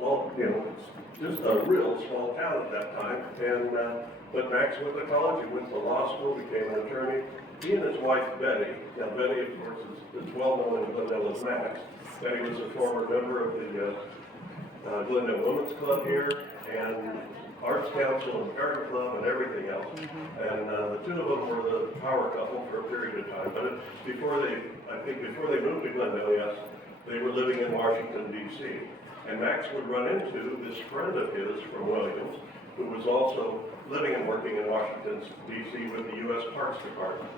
Well, it's just a real small town at that time. And but Max went to college. He went to law school, became an attorney. He and his wife Betty. Now Betty, of course, is well known in Glendale as Max. Betty was a former member of the Glendale Women's Club here, and Arts Council and Garden Club and everything else. And the two of them were the power couple for a period of time. But before they moved to Glendale, yes, they were living in Washington, D.C. And Max would run into this friend of his from Williams, who was also living and working in Washington, D.C. with the U.S. Parks Department.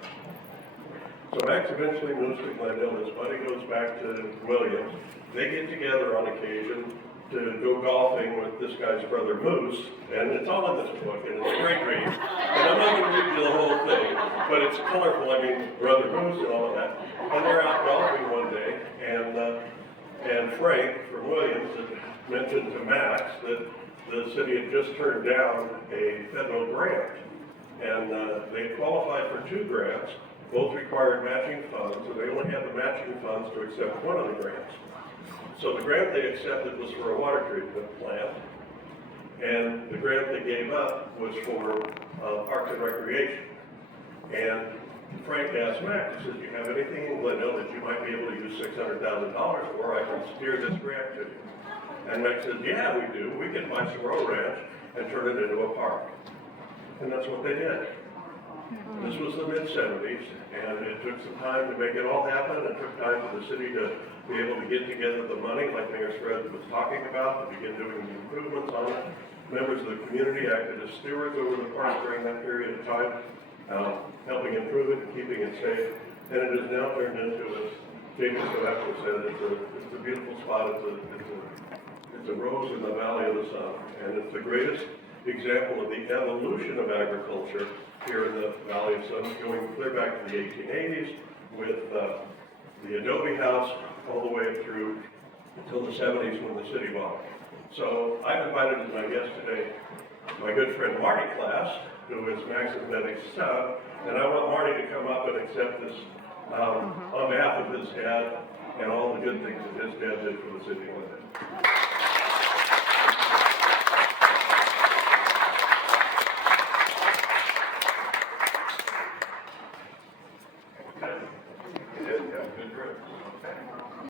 So Max eventually moves to Glendale. His buddy goes back to Williams. They get together on occasion to go golfing with this guy's brother Moose, and it's all in this book, and it's a great read. And I'm not going to read you the whole thing, but it's colorful. I mean, Brother Moose and all of that. And they're out golfing one day, and Frank from Williams had mentioned to Max that the city had just turned down a federal grant, and they qualified for 2 grants. Both required matching funds, and they only had the matching funds to accept one of the grants. So the grant they accepted was for a water treatment plant, and the grant they gave up was for Parks and Recreation. And Frank asked Max, he says, "Do you have anything in Glendale that you might be able to use $600,000 for? I can steer this grant to you." And Max said, "Yeah, we do. We can buy Sahuaro Ranch and turn it into a park." And that's what they did. This was the mid-'70s, and it took some time to make it all happen. It took time for the city to be able to get together the money, like Mayor Fred was talking about, to begin doing the improvements on it. Members of the community acted as stewards over the park during that period of time, helping improve it and keeping it safe. And it has now turned into, as James Sahuaro said, it's a beautiful spot. It's a rose in the valley of the sun, and it's the greatest example of the evolution of agriculture here in the Valley of Sun, going clear back to the 1880s with the adobe house all the way through until the 70s when the city bought it. So I've invited as my guest today my good friend Marty Class, who is Max and Betty's son, and I want Marty to come up and accept this on behalf of his dad and all the good things that his dad did for the city of Glendale.